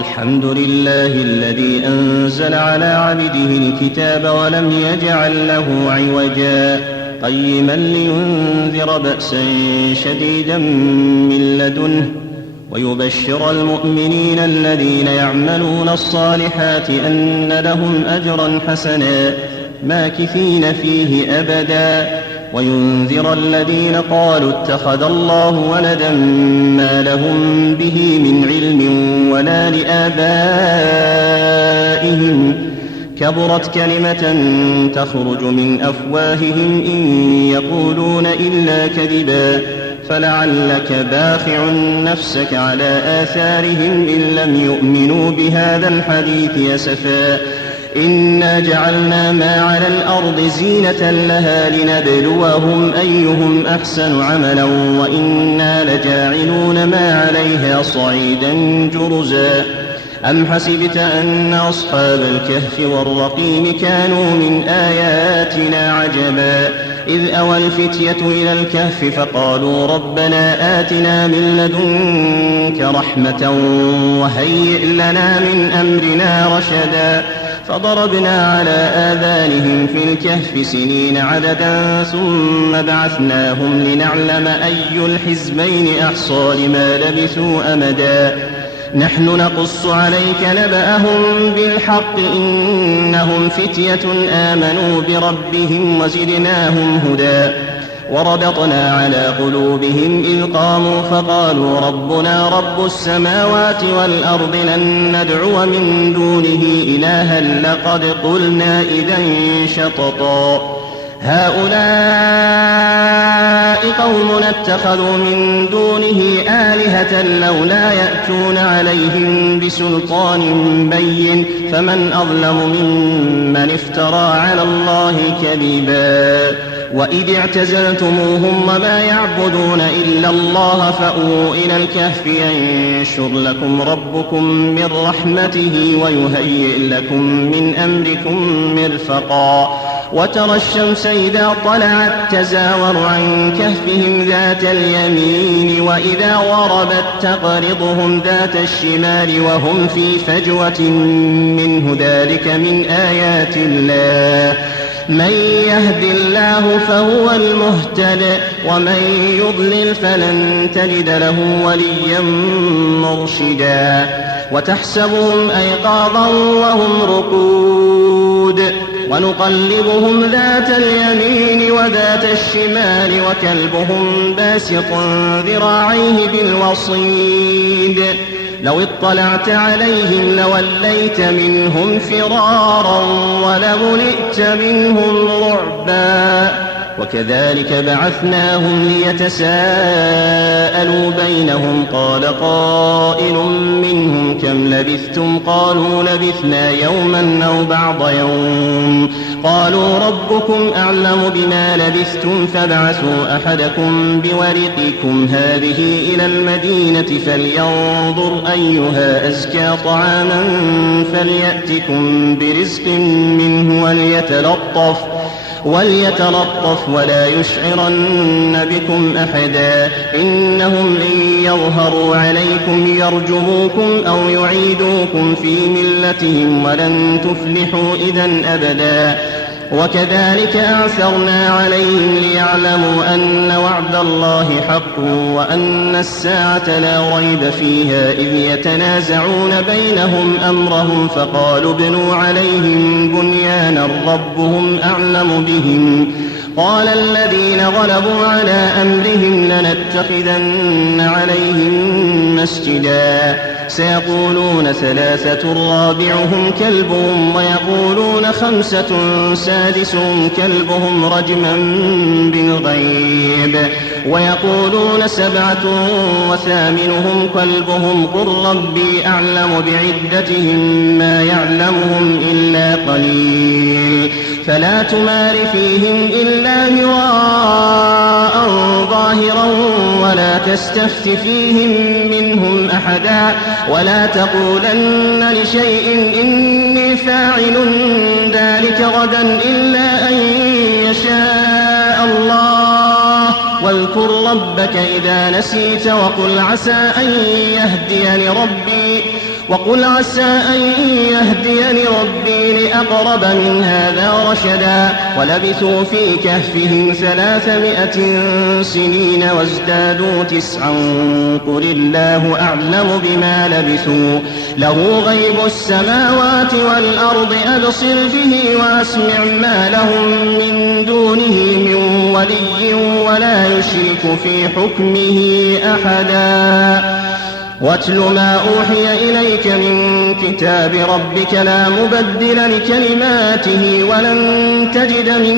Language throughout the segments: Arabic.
الحمد لله الذي أنزل على عبده الكتاب ولم يجعل له عوجا قيما لينذر بأسا شديدا من لدنه ويبشر المؤمنين الذين يعملون الصالحات أن لهم أجرا حسنا ماكثين فيه أبدا وينذر الذين قالوا اتخذ الله ولدا ما لهم به من علم ولا لآبائهم كبرت كلمة تخرج من أفواههم إن يقولون إلا كذبا فلعلك باخع نفسك على آثارهم إن لم يؤمنوا بهذا الحديث أسفا إنا جعلنا ما على الأرض زينة لها لنبلوهم أيهم أحسن عملا وإنا لجاعلون ما عليها صعيدا جرزا أم حسبت أن أصحاب الكهف والرقيم كانوا من آياتنا عجبا إذ أوى الفتية إلى الكهف فقالوا ربنا آتنا من لدنك رحمة وهيئ لنا من أمرنا رشدا فضربنا على آذانهم في الكهف سنين عددا ثم بعثناهم لنعلم أي الحزبين أحصى لما لبثوا أمدا نحن نقص عليك نبأهم بالحق إنهم فتية آمنوا بربهم وزدناهم هدى وربطنا على قلوبهم إذ قاموا فقالوا ربنا رب السماوات والأرض لن ندعو من دونه إلها لقد قلنا إذا شططا هؤلاء قوم اتخذوا من دونه آلهة لولا يأتون عليهم بسلطان بين فمن أظلم ممن افترى على الله كذبا وإذ اعتزلتموهم وما يعبدون إلا الله فأووا إلى الكهف ينشر لكم ربكم من رحمته ويهيئ لكم من أمركم مرفقا وترى الشمس إذا طلعت تزاور عن كهفهم ذات اليمين وإذا غربت تقرضهم ذات الشمال وهم في فجوة منه ذلك من آيات الله من يهد الله فهو المهتد ومن يضلل فلن تجد له وليا مرشدا وتحسبهم أيقاظا وهم رقود ونقلبهم ذات اليمين وذات الشمال وكلبهم باسط ذراعيه بالوصيد لو اطلعت عليهم لوليت منهم فرارا ولملئت منهم رعبا وكذلك بعثناهم ليتساءلوا بينهم قال قائل منهم كم لبثتم قالوا لبثنا يوما أو بعض يوم قالوا ربكم أعلم بما لبثتم فابعثوا أحدكم بورقكم هذه إلى المدينة فلينظر أيها أزكى طعاما فليأتكم برزق منه وليتلطف ولا يشعرن بكم أحدا إنهم إن يظهروا عليكم يرجموكم أو يعيدوكم في ملتهم ولن تفلحوا إذن أبدا وكذلك أعثرنا عليهم ليعلموا أن وعد الله حق وأن الساعة لا ريب فيها إذ يتنازعون بينهم أمرهم فقالوا ابنوا عليهم بنيانا ربهم أعلم بهم قال الذين غلبوا على أمرهم لنتخذن عليهم مسجدا سيقولون ثلاثة رابعهم كلبهم ويقولون خمسة سادسهم كلبهم رجما بالغيب ويقولون سبعة وثامنهم كلبهم قل ربي أعلم بعدتهم ما يعلمهم إلا قليل فلا تمار فيهم إلا مراء ظاهرا ولا تستفت فيهم منهم أحدا ولا تقولن لشيء إني فاعل ذلك غدا إلا أن يشاء الله واذكر ربك إذا نسيت وقل عسى أن يهديني ربي وقل عسى أن يهديني ربي لأقرب من هذا رشدا ولبثوا في كهفهم 300 سنين وازدادوا 9 قل الله أعلم بما لبثوا له غيب السماوات والأرض أبصر به وأسمع ما لهم من دونه من ولي ولا يشرك في حكمه أحدا واتل ما أوحي إليك من كتاب ربك لا مبدل لكلماته ولن تجد من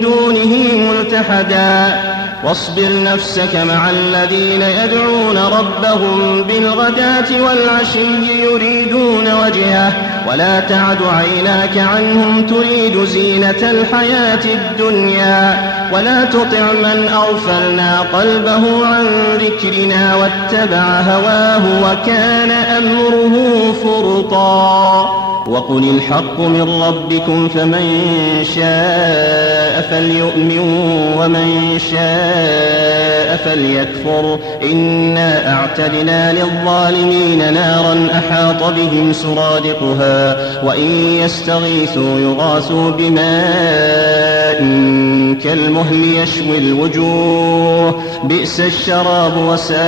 دونه ملتحدا واصبر نفسك مع الذين يدعون ربهم بالغداة والعشي يريدون وجهه ولا تعد عيناك عنهم تريد زينة الحياة الدنيا ولا تطع من أغفلنا قلبه عن ذكرنا واتبع هواه وكان أمره فرطا وقل الحق من ربكم فمن شاء فليؤمن ومن شاء فليكفر إنا أعتدنا للظالمين نارا أحاط بهم سرادقها وإن يستغيثوا يغاثوا بماء كالمهل يشوي الوجوه بئس الشراب وساءت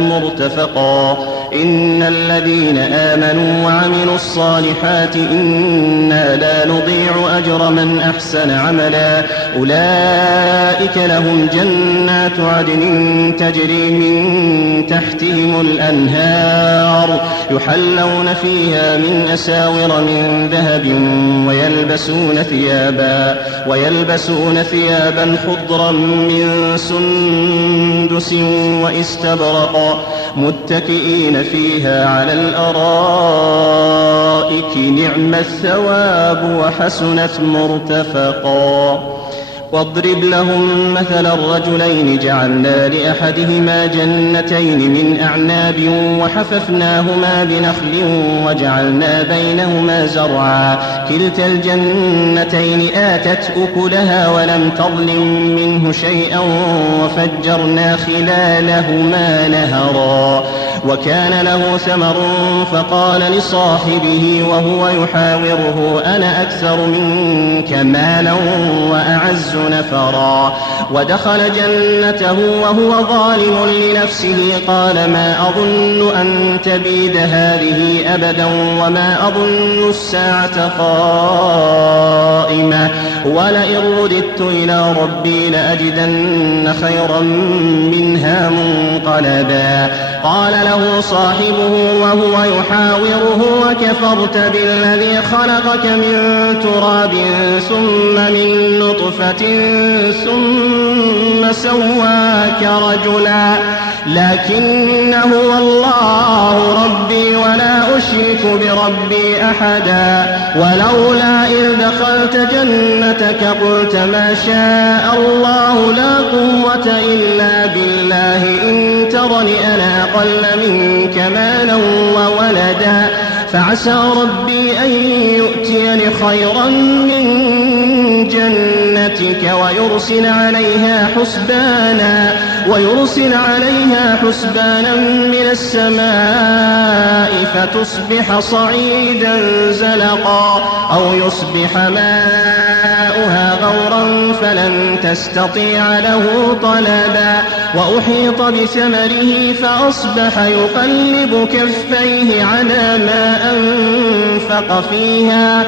مرتفقا إن الذين آمنوا وعملوا الصالحات إنا لا نضيع أجر من أحسن عملا أولئك لهم جنات عدن تجري من تحتهم الأنهار يحلون فيها من أساور من ذهب ويلبسون ثيابا خضرا من سندس واستبرق متكئين فيها على الأرائك نعم الثواب وحسنت مرتفقا واضرب لهم مثل الرجلين جعلنا لأحدهما جنتين من أعناب وحففناهما بنخل وجعلنا بينهما زرعا كلتا الجنتين آتت أكلها ولم تظلم منه شيئا وفجرنا خلالهما نهرا وكان له ثمر فقال لصاحبه وهو يحاوره أنا أكثر منك مالا وأعز نفرا ودخل جنته وهو ظالم لنفسه قال ما أظن أن تبيد هذه أبدا وما أظن الساعة قائمة ولئن رددت إلى ربي لأجدن خيرا منها منقلبا قال له صاحبه وهو يحاوره وكفرت بالذي خلقك من تراب ثم من نطفة ثم سواك رجلا لكن هو الله ربي ولا أشرك بربي أحدا ولولا إذ دخلت جنتك قلت ما شاء الله لا قوة إلا بالله إن ترني أنا أقل منك مالا وولدا فعسى ربي أن يؤتيني خيرا من جنتك ويرسل عليها حسبانا من السماء فتصبح صعيدا زلقا أو يصبح ماؤها غورا فلن تستطيع له طلبا وأحيط بثمره فأصبح يقلب كفيه على ما أنفق فيها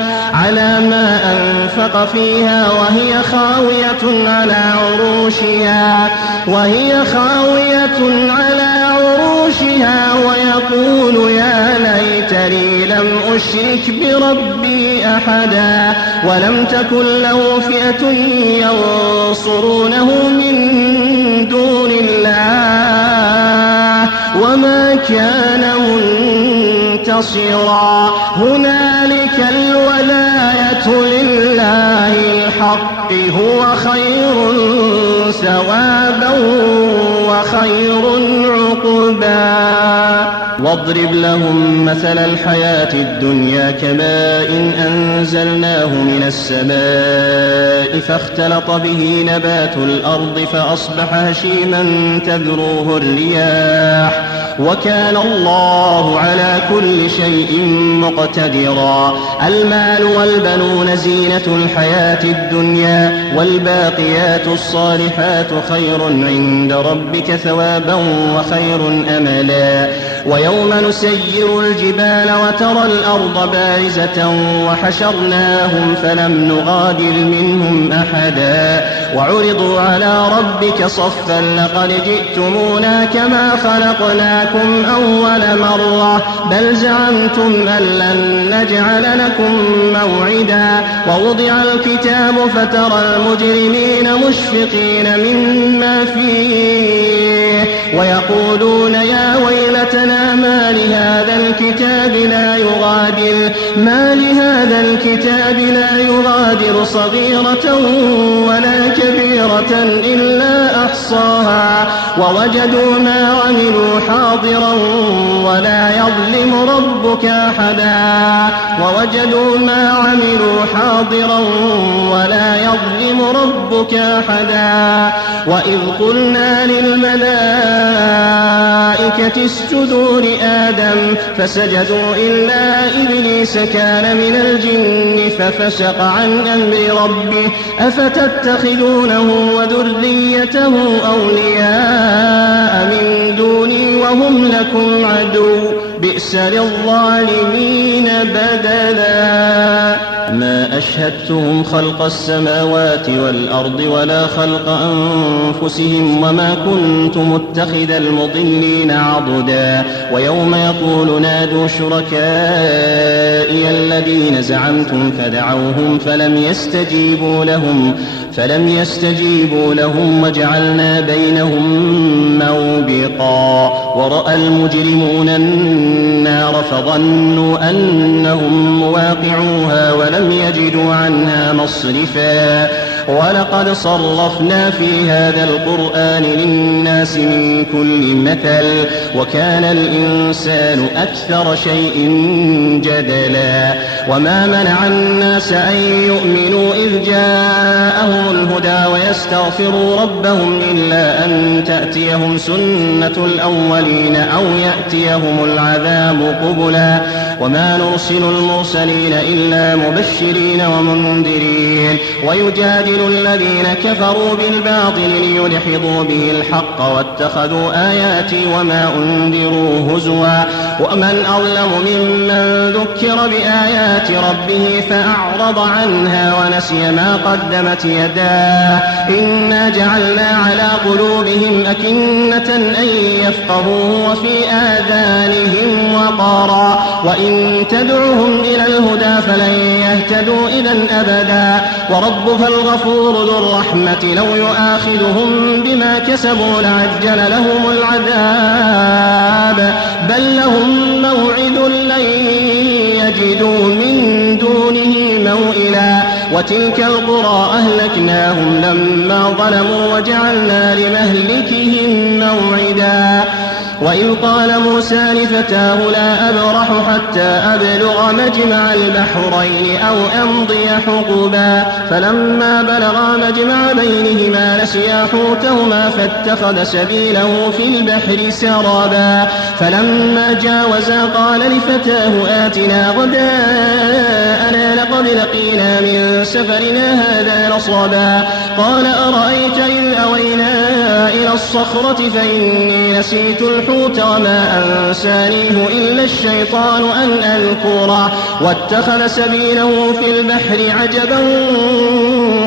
وهي خاوية على عروشها ويقول يا ليتني لم أشرك بربي أحدا ولم تكن له فئة ينصرونه من دون الله وما كان منتصرا هنالك الولاية لله الحق هو خير ثوابا وخير عقبا واضرب لهم مثل الحياة الدنيا كماء أنزلناه من السماء فاختلط به نبات الأرض فأصبح هشيما تذروه الرياح وكان الله على كل شيء مقتدرا. المال والبنون زينة الحياة الدنيا، والباقيات الصالحات خير عند ربك ثوابا وخير أملا. ويوم نسير الجبال وترى الأرض بارزة وحشرناهم فلم نغادر منهم أحدا وعرضوا على ربك صفا لقد جئتمونا كما خلقناكم أول مرة بل زعمتم أن لن نجعل لكم موعدا. ووضع الكتاب فترى المجرمين مشفقين مما فيه ويقولون يا ويلتنا ما لهذا الكتاب لا يغادر صغيرة ولا كبيرة إلا أحصاها ووجدوا ما عملوا حاضرا ولا يظلم ربك أحدا. وإذ قلنا للملائكة اسجدوا لآدم فسجدوا إلا إبليس كان من الجن ففسق عن أمر ربه أفتتخذونه وذريته أولياء من دوني وهم لكم عدو بئس للظالمين بدلا. ما أشهدتهم خلق السماوات والأرض ولا خلق أنفسهم وما كنت متخذ المضلين عضدا. ويوم يقول نادوا شركائي الذين زعمتم فدعوهم فلم يستجيبوا لهم وجعلنا بينهم موبقا. ورأى المجرمون النار فظنوا أنهم مواقعوها ولم يجدوا عنها مصرفا. ولقد صرفنا في هذا القرآن للناس من كل مثل وكان الإنسان أكثر شيء جدلا. وما منع الناس أن يؤمنوا إذ جاءهم الهدى ويستغفروا ربهم إلا أن تأتيهم سنة الأولين أو يأتيهم العذاب قبلا. وما نرسل المرسلين إلا مبشرين ومنذرين ويجادل الذين كفروا بالباطل ليدحضوا به الحق واتخذوا آياتي وما أنذروا هزوا. ومن أظلم ممن ذكر بآيات ربه فأعرض عنها ونسي ما قدمت يداه إنا جعلنا على قلوبهم أكنة أن يفقهوا وفي آذانهم وقرا وإن تدعهم إلى الهدى فلن يهتدوا إذا أبدا. وربك الغفور ذو الرحمة لو يؤاخذهم بما كسبوا لعجل لهم العذاب بل لهم موعد لن يجدوا من دونه موئلا. وتلك القرى أهلكناهم لما ظلموا وجعلنا لمهلكهم موعدا. وإذ قال موسى لفتاه لا أبرح حتى أبلغ مجمع البحرين أو أمضي حقبا فلما بلغا مجمع بينهما نسيا حوتهما فاتخذ سبيله في البحر سرابا. فلما جاوزا قال لفتاه آتنا غداءنا لقد لقينا من سفرنا هذا نصبا. قال أرأيت إذ أوينا إلى الصخرة فإني نسيت الحوت وما أنسانيه إلا الشيطان أن أذكره واتخذ سبيله في البحر عجبا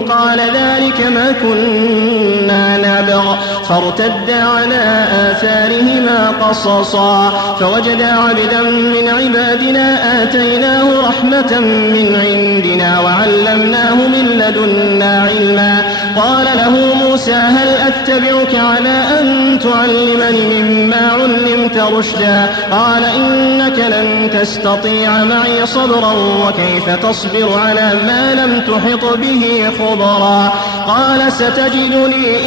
قال ذلك ما كنا نبغ فارتدا على آثارهما قصصا. فوجدا عبدا من عبادنا آتيناه رحمة من عندنا وعلمناه من لدنا علما. قال له موسى هل أتبعك على أن تعلمني مما علمت رشدا قال إنك إنك لن تستطيع معي صبرا وكيف تصبر على ما لم تحط به خبرا قال ستجدني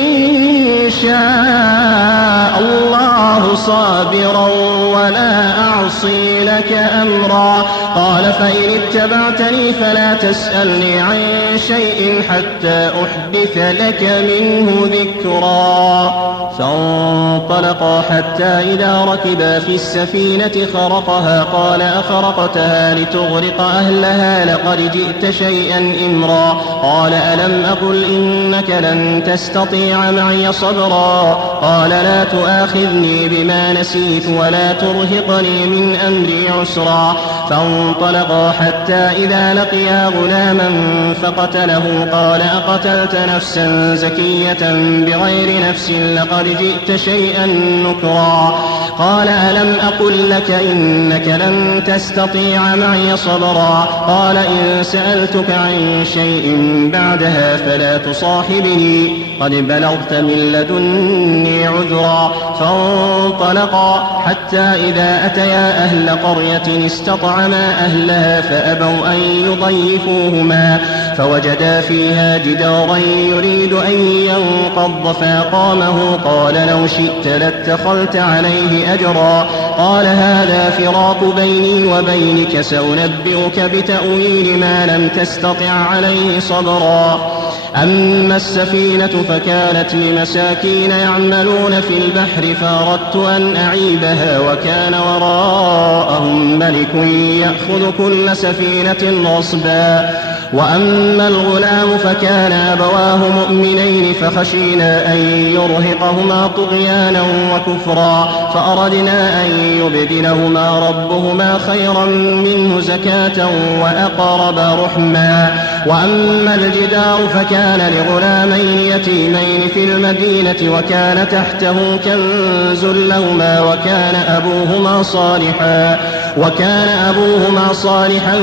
إن شاء الله صابرا ولا أعصي لك أمرا قال فإن اتبعتني فلا تسألني عن شيء حتى أحدث لك منه ذكرا فانطلقا حتى إذا ركبا في السفينة خرقها قال أخرقتها لتغرق أهلها لقد جئت شيئا إمرا قال ألم أقل إنك لن تستطيع معي صبرا قال لا تؤاخذني بما نسيت ولا ترهقني من أمري عسرا فانطلقا حتى إذا لقيا غلاما فقتله قال أقتلت نفسا زكية بغير نفس لقد جئت شيئا نكرا قال ألم أقل لك إنك لن تستطيع معي صبرا قال إن سألتك عن شيء بعدها فلا تصاحبني قد بلغت من لدني عذرا فانطلقا حتى إذا أتيا أهل قرية استطعما أهلها فأبوا أن يضيفوهما فوجدا فيها جدارا يريد أن ينقض فأقامه قال لو شئت لاتخذت عليه أجرا قال هذا فراق بيني وبينك سأنبئك بتأويل ما لم تستطع عليه صبرا أما السفينة فكانت لمساكين يعملون في البحر فأردت أن أعيبها وكان وراءهم ملك يأخذ كل سفينة غصبا وأما الغلام فكان أبواه مؤمنين فخشينا أن يرهقهما طغيانا وكفرا فأردنا أن يبدلهما ربهما خيرا منه زكاة وأقرب رحما وأما الجدار فكان لغلامين يتيمين في المدينة وكان تحته كنز لهما وكان أبوهما صالحا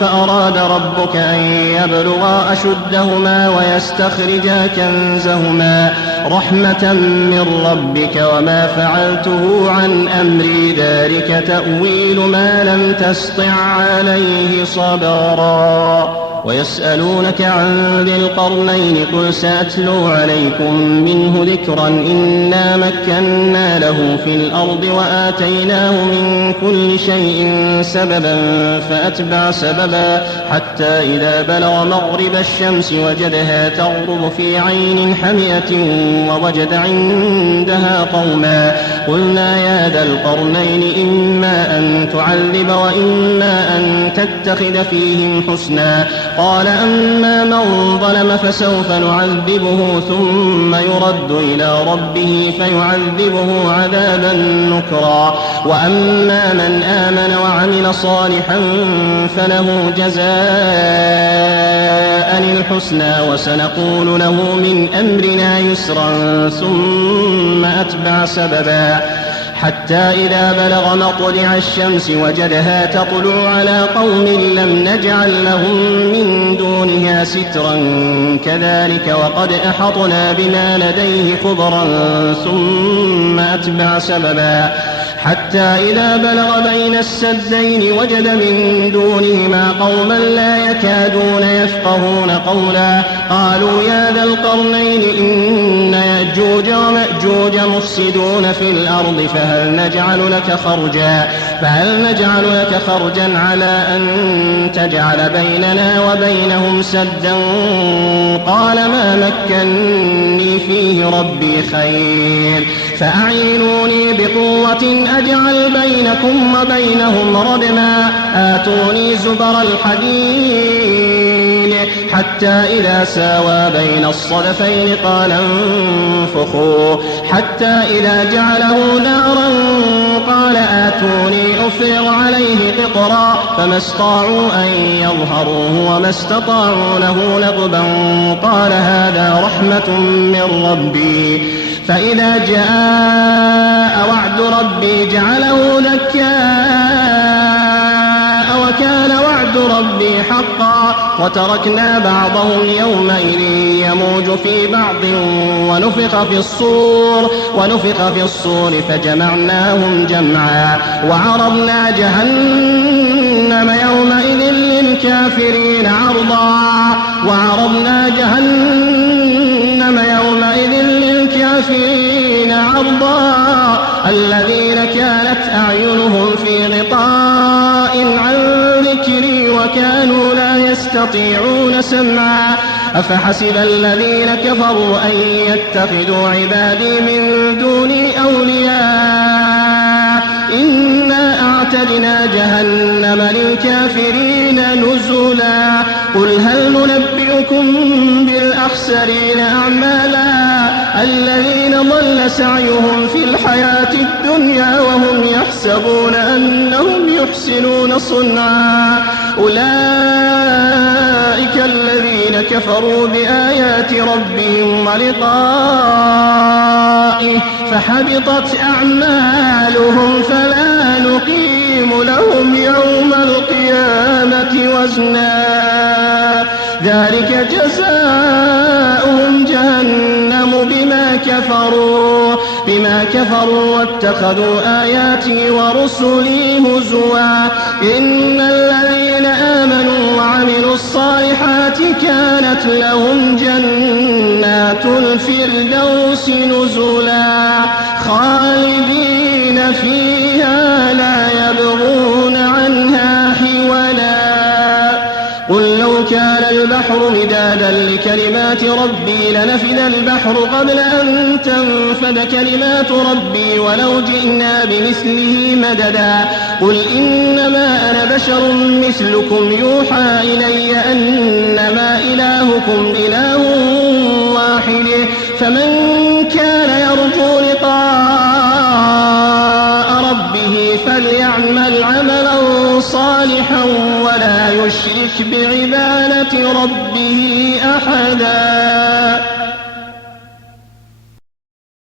فأراد ربك أن يبلغا أشدهما ويستخرجا كنزهما رحمة من ربك وما فعلته عن أمري ذلك تأويل ما لم تسطع عليه صبرا ويسألونك عن ذي القرنين قل سأتلو عليكم منه ذكرا إنا مكنا له في الأرض وآتيناه من كل شيء سببا فأتبع سببا حتى إذا بلغ مغرب الشمس وجدها تغرب في عين حمئة ووجد عندها قوما قلنا يا ذا القرنين إما أن تعذب وإما أن تتخذ فيهم حسنا قال أما من ظلم فسوف نعذبه ثم يرد إلى ربه فيعذبه عذابا نكرا وأما من آمن وعمل صالحا فله جزاء الحسنى وسنقول له من أمرنا يسرا ثم أتبع سببا حتى إذا بلغ مطلع الشمس وجدها تطلع على قوم لم نجعل لهم من دونها سترا كذلك وقد أحطنا بما لديه خبرا ثم أتبع سببا حتى إذا بلغ بين السدين وجد من دونهما قوما لا يكادون يفقهون قولا قالوا يا ذا القرنين إن يأجوج ومأجوج مفسدون في الأرض فهل نجعل لك خرجا على أن تجعل بيننا وبينهم سدا قال ما مكني فيه ربي خير فأعينوني بقوة أجعل بينكم وبينهم ردما آتوني زبر الحديد حتى إذا ساوى بين الصدفين قال انفخوا حتى إذا جعله نارا قال آتوني أفرغ عليه قطرا فما استطاعوا أن يظهروه وما استطاعوا له نقبا قال هذا رحمة من ربي فإذا جاء وعد ربي جعله دكاء وكان وعد ربي حقا وتركنا بعضهم يومئذ يموج في بعض ونفخ في الصور فجمعناهم جمعا وعرضنا جهنم يومئذ للكافرين عرضا الذين كانت أعينهم في غطاء عن ذكري وكانوا لا يستطيعون سمعا أفحسب الذين كفروا أن يتخذوا عبادي من دوني أولياء إنا أعتدنا جهنم للكافرين نزلا قل هل ننبئكم بالأخسرين أعمالا الذين ضل سعيهم في الحياة الدنيا وهم يحسبون أنهم يحسنون صنعا أولئك الذين كفروا بآيات ربهم ولقائه فحبطت أعمالهم فلا نقيم لهم يوم القيامة وزنا ذلك جزاؤهم جهنم بما كفروا واتخذوا آياتي ورسلي هزوا إن الذين آمنوا وعملوا الصالحات كانت لهم جنات الفردوس نزلا خالدين فيها لا يبغون عنها حولا قل لو كان البحر مدادا لكلمات ربي لنفد البحر قبل أن تنفد كلمات ربي ولو جئنا بمثله مددا قل إنما أنا بشر مثلكم يوحى إلي أنما إلهكم إله واحد فمن كان يرجو لقاء ربه فليعمل عملا صالحا ولا يشرك بعبادة ربه أحدا.